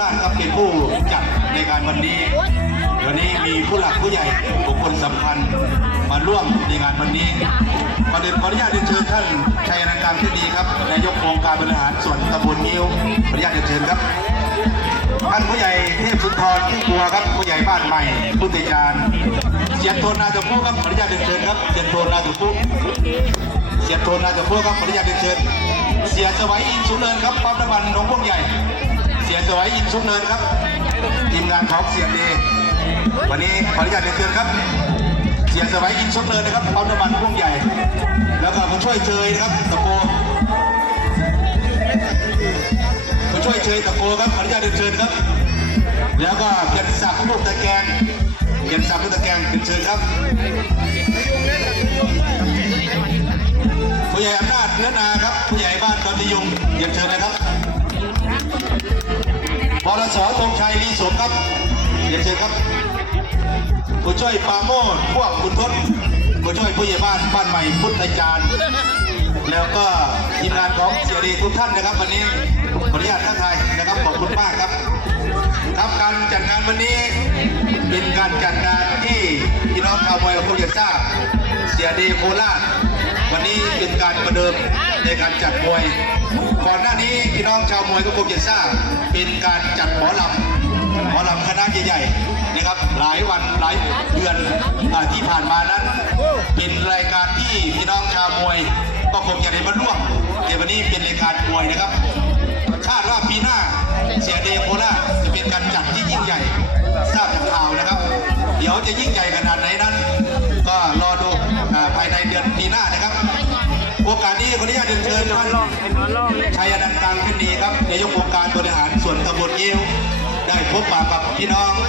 ราชครับเป็นผู้จัดในการวันนี้วันนี้มีผู้หลักผู้ใหญ่บุคคลสำคัญมาร่วมในงานวันนี้ก่อนอื่นขออนุญาตเรียนเชิญท่านชัยนันทการที่ดีครับนายกองค์การบริหารส่วนตำบลนิ้วขออนุญาตเรียนเชิญครับท่านผู้ใหญ่เทพสุนทรที่บัวครับผู้ใหญ่บ้านใหม่ผู้ติจารเสียโทนนาตะพูครับขออนุญาตเรียนเชิญครับเสียโทนนาตะพูเสียโทนนาตะพูครับขออนุญาตเรียนเชิญ เสียสวัยอินสุเนินครับปั๊มน้ำมันหนองพวงใหญ่ สียงสวัยอินสุกเนินครับทีมงานของเสียเดวันนี้ขออนุญาตเรียนเชิญครับ เสียงสวัยอินสุกเนินนะครับปั๊มน้ำมันพวงใหญ่ แล้วก็ผู้ช่วยเชยนะครับตะโกผู้ช่วยเชยตะโกครับขออนุญาตเรียนเชิญครับ แล้วก็เกียรติศักดิ์ลูกตะแกงเกียรติศักดิ์ลูกตะแกงเรียนเชิญครับผู้ใหญ่อำนาจเนื้อนาครับผู้ใหญ่บ้านตอนนิยมเรียนเชิญนะครับ บรสธงชัยลีสมครับเรียนเชิญครับผู้ช่วยปาโมดพวกคุณทศผู้ช่วยผู้ใหญ่บ้านบ้านใหม่พุทธจารย์ แล้วก็ทีมงานของเสียดีทุกท่านนะครับ วันนี้ขออนุญาตทักทายนะครับขอบคุณมากครับครับการจัดงานวันนี้เป็นการจัดงานที่พี่น้องชาวมวยคงจะทราบเสียดีโคราช วันนี้เป็นการประเดิมในการจัดมวย ก่อนหน้านี้พี่น้องชาวมวยก็คงจะทราบเป็นการจัดหมอลำหมอลำคณะใหญ่ๆนะครับ หลายวันหลายเดือนอที่ผ่านมานั้น เป็นรายการที่พี่น้องชาวมวย ก็คงจะได้มาร่วมในวันนี้เป็นรายการมวยนะครับคาดว่าปีหน้าเสียเดโคราจะเป็นการจัดที่ยิ่งใหญ่ทราบจากข่าวนะครับ เดี๋ยวจะยิ่งใหญ่ขนาด โอกาสนี้ขออนุญาตเรียนเชิญท่านชัยนันต์กลางขึ้นดีครับนายกองค์การบริหารส่วนตำบลเยวได้พบปะกับพี่น้อง